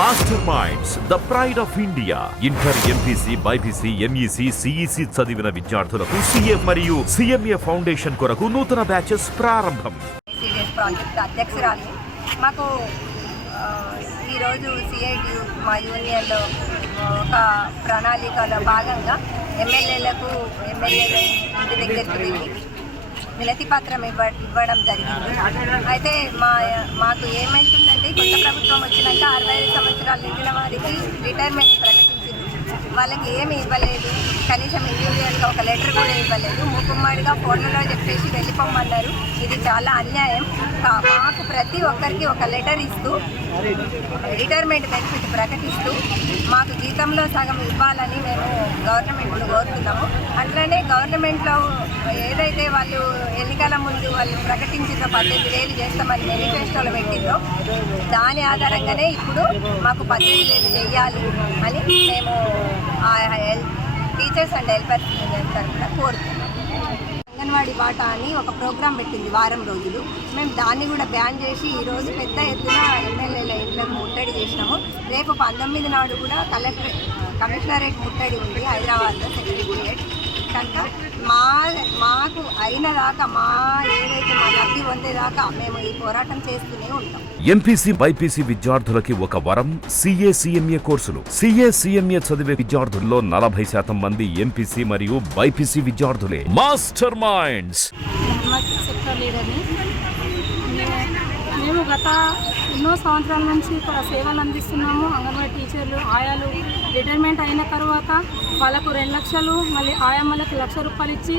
Master minds the pride of India. Inter, MPC, BiPC, MEC, CEC చదివిన విద్యార్థులకు CA మరియు CMA foundation కొరకు నూతన బ్యాచెస్ ప్రారంభం. ప్రాజెక్ట్ అధ్యక్షురాలు మాకు ఈరోజు సిఐటి మా యూనియన్లో ఒక ప్రణాళికలో భాగంగా ఎమ్మెల్యేల ఇంటి దగ్గరికి వెళ్ళి వినతి పత్రం ఇవ్వడం జరిగింది. అయితే మాకు ఏమవుతుందంటే కొత్త ప్రభుత్వం వచ్చినాక 65 సంవత్సరాలు నిండిన వారికి రిటైర్మెంట్ ప్రకటించింది. వాళ్ళకి ఏమి ఇవ్వలేదు, కనీసం ఇండివిజువల్గా ఒక లెటర్ కూడా ఇవ్వలేదు. మూకుమ్మడిగా ఫోన్లలో చెప్పేసి వెళ్ళిపోమన్నారు. ఇది చాలా అన్యాయం. మాకు ప్రతి ఒక్కరికి ఒక లెటర్ ఇస్తూ రిటైర్మెంట్ బెనిఫిట్ ప్రకటిస్తూ మాకు జీతంలో సగం ఇవ్వాలని మేము గవర్నమెంట్ను కోరుతున్నాము. అట్లనే గవర్నమెంట్లో ఏదైతే వాళ్ళు ఎన్నికల ముందు వాళ్ళు ప్రకటించిన 18,000 చేస్తామని మేనిఫెస్టోలో పెట్టిందో దాని ఆధారంగానే ఇప్పుడు మాకు 18,000 చేయాలి అని మేము టీచర్స్ అండ్ హెల్పర్స్ యూనియన్ తరఫున కోరుతున్నాం. అంగన్వాడీ బాట అని ఒక ప్రోగ్రాం పెట్టింది వారం రోజులు. మేము దాన్ని కూడా బ్యాన్ చేసి ఈరోజు పెద్ద ఎత్తున ఎమ్మెల్యేల ఇళ్లకు ముట్టడి చేసినాము. రేపు 19 నాడు కూడా కమిషనరేట్ ముట్టడి ఉంది హైదరాబాద్లో సెక్రటేరియట్. కనుక మాకు అయిన దాకా ఏదైతే మా లబ్ధి పొందేదాకా మేము ఈ పోరాటం చేస్తూనే ఉంటాం. ఎంపీసీ, బైపీసీ విద్యార్థులకి ఒక వరం సిఏ, సిఎంఏ కోర్సులు. సిఏ, సిఎంఏ చదివే విద్యార్థుల్లో 40% మంది ఎంపీసీ మరియు బైపీసీ విద్యార్థులే. Master minds. మేము గత ఎన్నో సంవత్సరాల నుంచి ఇక్కడ సేవలు అందిస్తున్నాము. అంగన్వాడీ టీచర్లు, ఆయాలు రిటైర్మెంట్ అయిన తర్వాత వాళ్ళకు 2 లక్షలు, మళ్ళీ ఆయామ్మలకు 1,00,000 రూపాయలు ఇచ్చి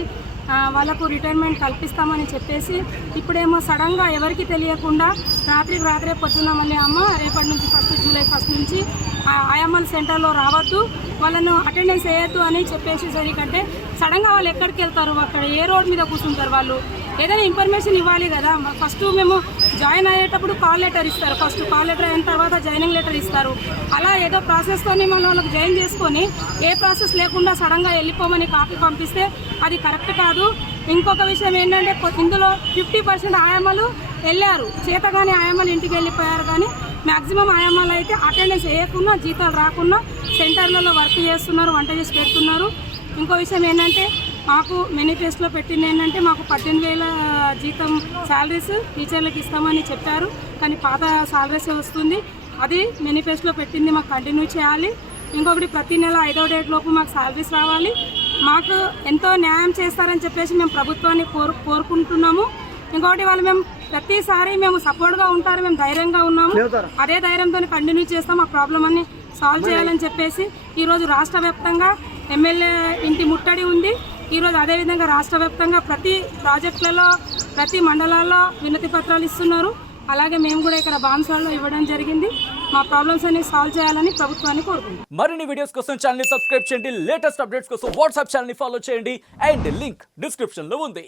వాళ్ళకు రిటైర్మెంట్ కల్పిస్తామని చెప్పేసి ఇప్పుడేమో సడన్గా ఎవరికి తెలియకుండా రాత్రే పొద్దున్న మళ్ళీ రేపటి నుంచి జూలై 1 నుంచి ఆయామ్మల సెంటర్లో రావద్దు, వాళ్ళను అటెండెన్స్ వేయద్దు అని చెప్పేసి జరిగితే సడన్గా వాళ్ళు ఎక్కడికి వెళ్తారు, అక్కడ ఏ రోడ్ మీద కూర్చుంటారు, వాళ్ళు ఏదైనా ఇన్ఫర్మేషన్ ఇవ్వాలి కదా. ఫస్ట్ మేము జాయిన్ అయ్యేటప్పుడు కాల్ లెటర్ ఇస్తారు, ఫస్ట్ కాల్ లెటర్ అయిన తర్వాత జాయినింగ్ లెటర్ ఇస్తారు. అలా ఏదో ప్రాసెస్తో మనం వాళ్ళకి జాయిన్ చేసుకొని ఏ ప్రాసెస్ లేకుండా సడన్గా వెళ్ళిపోమని కాపీ పంపిస్తే అది కరెక్ట్ కాదు. ఇంకొక విషయం ఏంటంటే ఇందులో 50% ఆయామాలు వెళ్ళారు, చేతగానే ఆయామాలు ఇంటికి వెళ్ళిపోయారు. కానీ మ్యాక్సిమం ఆయామాలు అయితే అటెండెన్స్ వేయకుండా, జీతాలు రాకుండా సెంటర్లలో వర్క్ చేస్తున్నారు, వంట చేసి పెడుతున్నారు. ఇంకో విషయం ఏంటంటే మాకు మేనిఫెస్టోలో పెట్టింది ఏంటంటే మాకు 18,000 జీతం శాలరీస్ టీచర్లకు ఇస్తామని చెప్పారు. కానీ పాత శాలరీస్ వస్తుంది. అది మేనిఫెస్టోలో పెట్టింది మాకు కంటిన్యూ చేయాలి. ఇంకొకటి ప్రతి నెల 5వ డేట్ లోపు మాకు శాలరీస్ రావాలి. మాకు ఎంతో న్యాయం చేస్తారని చెప్పేసి మేము ప్రభుత్వాన్ని కోరుకుంటున్నాము. ఇంకొకటి వాళ్ళు మేము ప్రతిసారి మేము సపోర్ట్గా ఉంటారు, మేము ధైర్యంగా ఉన్నాము. అదే ధైర్యంతో కంటిన్యూ చేస్తాం. ఆ ప్రాబ్లం అన్ని సాల్వ్ చేయాలని చెప్పేసి ఈరోజు రాష్ట్ర వ్యాప్తంగా ఎమ్మెల్యే ఇంటి ముట్టడి ఉంది. ఈరోజు అదేవిధంగా రాష్ట్ర వ్యాప్తంగా ప్రతి ప్రాజెక్టులలో, ప్రతి మండలాల్లో వినతి పత్రాలు ఇస్తున్నారు. అలాగే మేము కూడా ఇక్కడ బాన్సాల్లో ఇవ్వడం జరిగింది. మా ప్రాబ్లమ్స్ అన్ని సాల్వ్ చేయాలని ప్రభుత్వాన్ని కోరుకుంటున్నాం. మరిన్ని వీడియోస్ కోసం ఛానల్ ని సబ్స్క్రైబ్ చేయండి. లేటెస్ట్ అప్డేట్స్ కోసం వాట్సాప్ ఛానల్ ని ఫాలో చేయండి. అండ్ లింక్ డిస్క్రిప్షన్ లో ఉంది.